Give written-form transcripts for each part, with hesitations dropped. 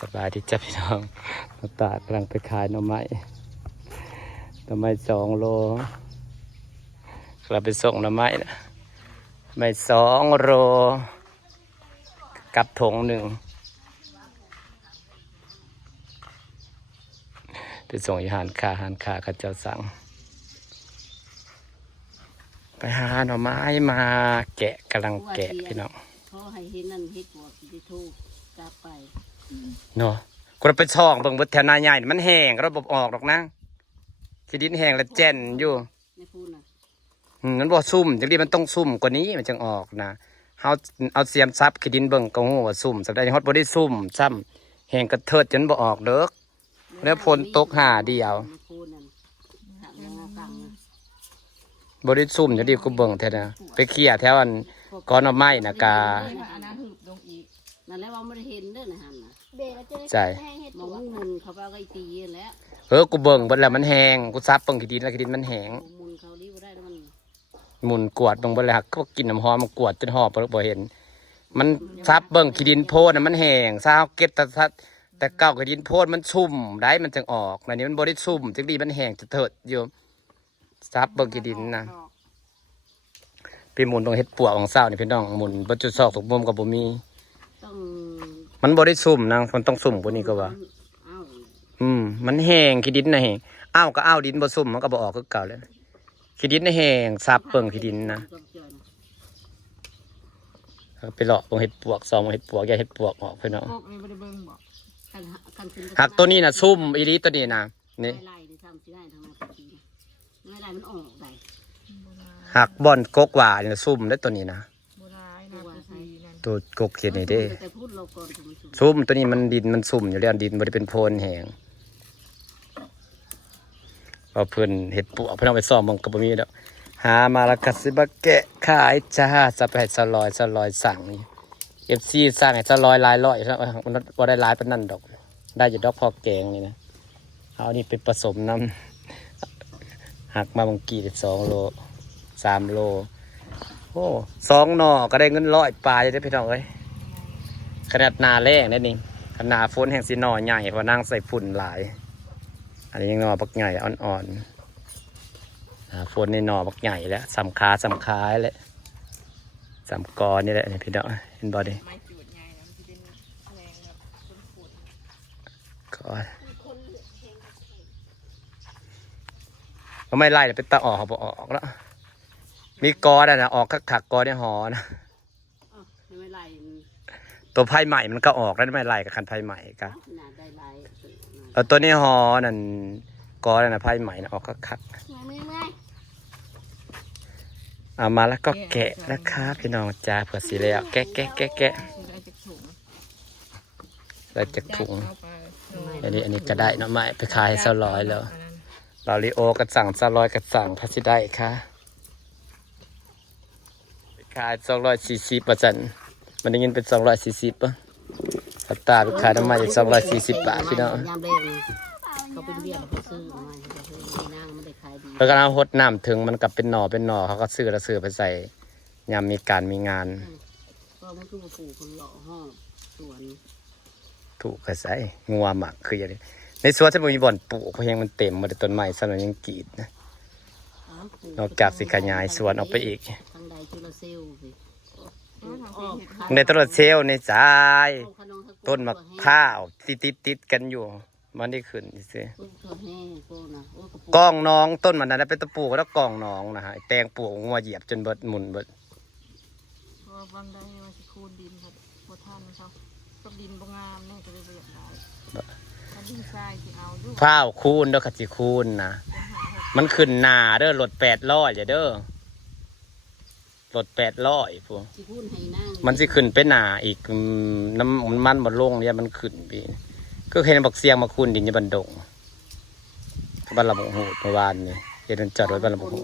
สบายดีจ้ะพี่น้องน้าตากำลังไปขายหน่อไม้2 โลเราไปส่งหน่อไม้นะไม่2 โลกับถุง1ไปส่งอาหารค่าเขาเจ้าสั่งไปหาหน่อไม้มาแกะกำลังแกะพี่น้องเขาให้เห็นนั่นเฮ็ดบวกสิถูกกลับไปเนาะกูไปช่องเบิ่งเบิดแถวนาใหญ่มันแห้งระบบออกหรอกนะที่ดินแห้งแล้วแจ่นอยู่ในพูนน่ะมันบ่ซุ่มจังซี่มันต้องซุ่มกว่านี้มันจึงออกนะเฮาเอาเสียมซับขี้ดินเบิ่งก็ฮู้ว่าซุ่มสักได้ฮอดบ่ได้ซุ่มซ้ำแห้งกระเทิดจนบ่ออกเด้อแล้วฝนตกหาเดียวบ่ได้ซุ่มจังซี่กูเบิ่งแท้นะไปเคลียร์แถวอันก้อนหน่อไม้น่ะกานั่นแหละว่าบ่ได้เห็นเด้อนะหั่นน่ะใช่มองมุนเขาเอาไอ้ตีแล้วกูเบิ่งเบิดแล้วมันแห้งกูซับเบิ่งขี้ดินแล้วขี้ดินมันแห้งมุนเขาลี้บ่ได้แล้วมันหมุนกวดเบิ่งเบิดแล้วก็กินน้ำหอมมันกวดจนหอบบ่เห็นมันซับเบิ่งขี้ดินโพดน่ะมันแห้งซาเฮาเก็บแต่เก่าขี้ดินโพดมันชุ่มได้มันจึงออกอันนี้มันบ่ได้ชุ่มจังดีมันแห้งจะเถิดอยู่ซับเบิ่งขี้ดินนะไปหมุนตรงเฮ็ดปวกของเศร้านี่พี่น้องหมุนบ่จุดซอกทุกมุมก็บ่มีมันบ่ได้ซุ่มนะมันต้องซุ่มกว่านี้ก็ว่ามันแห้งขี้ดินน่ะแห้งอ้าวก็อ้าวดินบ่ซุ่มมันก็บ่ออกคือเก่าแล้วขี้ดินน่ะแห้งซับเบิ่งขี้ดินนะไปเลาะตรงเฮ็ดปวกซองเฮ็ดปวกอย่าเฮ็ดปวกออกพี่น้องหักตัวนี้น่ะซุ่มอีหลีตัวนี้นะนี่หักบ่อนกกหว่านี่ซุ่มได้ตัวนี้นะตัวกกเขียนนี่เด้ซุ่มตัวนี้มันดินมันซุ่มอยู่แล้วดินบ่ได้เป็นโพนแห้งเอาเพิ่นเฮ็ดปวกเพิ่นเอาไปซ่อมมันก็บ่มีดอกหามาแล้วก็สิมาแกะขายจ้าจะไปให้สลอยสั่งนี่ FC สั่งให้สลอยหลายร้อยมันบ่ได้หลายปานนั้นดอกได้อยู่ดอกพอแกงนี่นะเอานี่ไปผสมน้ำหักมาบางกี่2 โล3 โลโอ้2 หน่อก็ได้เงิน100ปลายได้พี่น้องเอ้ยขนาดนาแรงนั่นนี่ขนาดฝนแห่งสิหน่อใหญ่เพราะนั่งใส่ฝุ่นหลายอันนี้ยังหน่อบักใหญ่อ่อนๆฝนในหน่อบักใหญ่แล้วสำคาแล้วสำกอนี่แหละนี่พี่น้องเห็นบ่ดิก็ไม่ไล่ไปตะออกเขาบอกออกแล้วมีกอได้นะออกขักกอได้หอนะตัวไผ่ใหม่มันก็ออกแล้วไม่ไล่กับคันไผ่ใหม่กันตัวนี้หอนั่นกอได้นะไผ่ใหม่นะออกขักเอามาแล้วก็แกะนะครับพี่น้องจ้าเผื่อสีแล้วแกะเราจะถุงอันนี้ก็ได้เนาะไม่ไปขายให้200แล้วลอริโอก็สั่ง200ก็สั่งพัสได้ค่ะไปขาย240%มันได้เงินเป็น240ป่ะพัตตาไปขายน้ำมันอีก240 บาทพี่น้องเขาเป็นเบี้ยเขาซื้อมานั่งมันได้ขายดีแล้วก็เอาหดน้ำถึงมันกลับเป็นหน่อเขาก็ซื้อไปใส่ยามมีการมีงานก็มันคือปลูกคนหล่อห้องสวนถูกไปใส่งัวหมักคืออย่างนี้ในสวนจะมีบ่อนปลูกเพราะยังมันเต็มมาด้วยต้นไม้สนยังกีดนะนอกจากสิขยายสวนออกไปอีกในต้นเซลในสายต้นมะพร้าวติดกันอยู่มันได้ขึ้นสิกองน้องต้นมันนั้นเป็นตะปูแล้วกองน้องนะฮะแตงปลูกงัวเหยียบจนเบิดหมุนเบิดบางได้ว่าสิคูนดินครับพอท่านเขากับดินบางงามเนี่ยก็เลยอยากได้ดินทรายที่เอาอยู่พร้าวคูนเด้อขัดสิคูนนะมันขึ้นหนาเด้อรถ800อย่าเด้อรถ800พวกมันสิขึ้นไปหนาอีกน้ำมันบ่ลงเนี่ยมันขึ้นปีก็เห็นบอกเสียงมาคูนดินในบันดงบ้านลำบงหูเมื่อวานนี่เห็นจอดไว้บ้านลำบงหู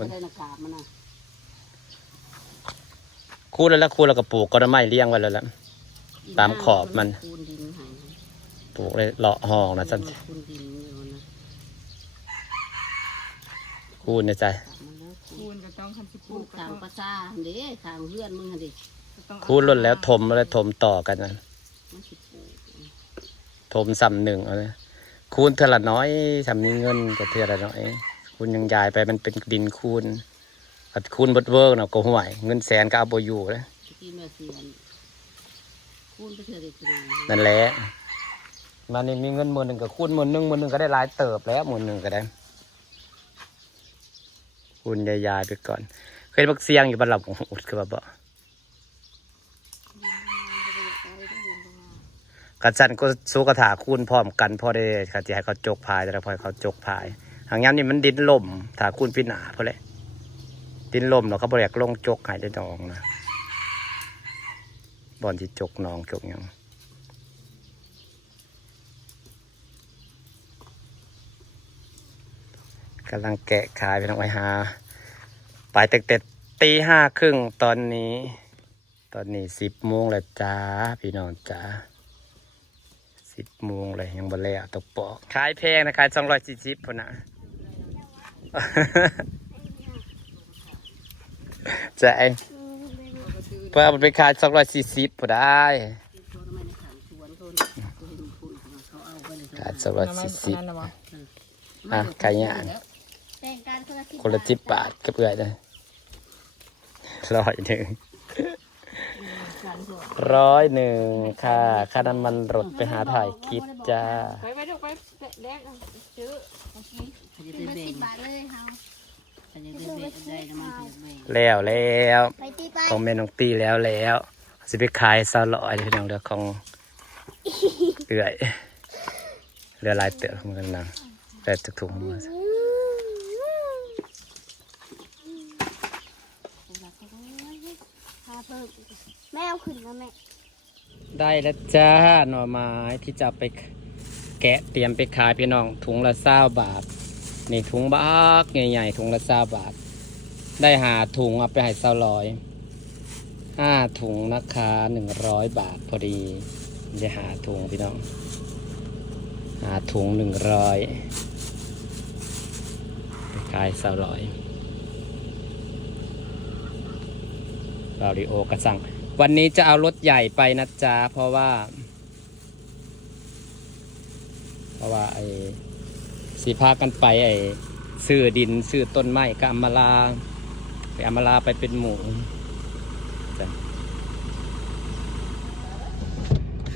คูนแล้วก็ปลูกก็ไม้เลี้ยงไว้แล้วล่ะตามขอบมันปลูกเลยเลาะห้องนะจันคูนในใจคูนก็ต้องทำสิปลูกทางประชาเด้ทางเพื่อนมึงดิคูนล้นแล้วถมต่อกันนะ ถมซ้ำหนึ่งเอาเลยคูณเท่าละน้อยทำมีเงินก็เท่าละน้อยคูณยังยายไปมันเป็นดินคูณคูณเบิดเวิร์กเนาะก็ห่วยเงินแสนก็เอาบ่อยู่เลย ที่แม่เสียนคูณไปเถื่อนเด็กเลย นั่นแหละมานี่มีเงิน10,000ก็คูณ10,000ก็ได้หลายเติบแล้ว10,000ก็ได้คูณยายๆไปก่อนเคยบักเสียงอยู่บ้านเราของอุดคือแบบบ่กระจันก็สู้กระถาคูณพร้อมกันพอได้ค่ะจะให้เขาจกพายแต่ละพอเขาจกพายหางย้ำนี่มันดินล่มถาคูณพินาเพราะเลยดินล่มเราเขาบริยากลงจกหายได้ดองนะบอลที่จกนองจกยังกำลังแกะขายไปน้องไว้หาไปตั้งแต่ตี5:30ตอนนี้10 โมงแล้วจ้าพี่น้องจ้า10 โมงเลยยังบ่แล้วตกปอกขายแพงนะขาย240พุ่นนะ ใจเพื่อมันไปขาย240พุ่นได้ขาย240อ่ะขายอย่างคนละ10 บาทก็เปื่อยเลย100 ค่ะค่าน้ำมันรถไปหาถ่ายคลิปจ้า ไปดูไปแดกซื้อเมื่อกี้ เขาจะได้เบ่ง 10 บาทเลยเฮา เขาจะได้เบ่งได้น้ำมันเขาจะเบ่ง แล้ว ไปตีไป ของแม่น้องตีแล้วสิไปขายซาลอยพี่น้องเด้อของเอื่อยเรือลายเต๋อเหมือนกันนะแต่จะถุงมือ พาเพิ่มแม่เอาขึ้นนะแม่ ได้แล้วจ้าหน่อไม้ที่จะไปแกะเตรียมไปขายพี่น้องถุงละ20 บาทนี่ถุงบักใหญ่ๆถุงละ20 บาทได้5 ถุงเอาไปให้ซาลอย5 ถุงนะคะ100 บาทพอดีจะ5 ถุงพี่น้อง5 ถุง100ไปขายซาลอยบาริโอกระสังวันนี้จะเอารถใหญ่ไปนะจ๊ะเพราะว่าไอ้สีพากันไปไอ้ซื้อดินซื้อต้นไม้กับอำมาลาไปอำมาลาไปเป็นหมูจ้ะ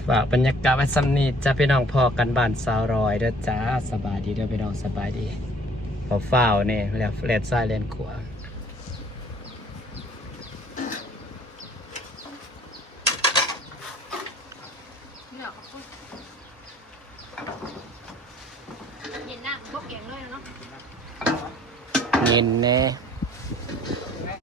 ฝากบรรยากาศไว้ซ้ำนี้จ้ะพี่น้องพอกันบ้านสาวรอยเด้อจ้าสบายดีเด้อพี่น้องสบายดีพอเฝ้าเนี่ยแล้วเลนซ้ายเลนขวาเย็นหน้าบกเก่งเลยเนาะ เงินแน่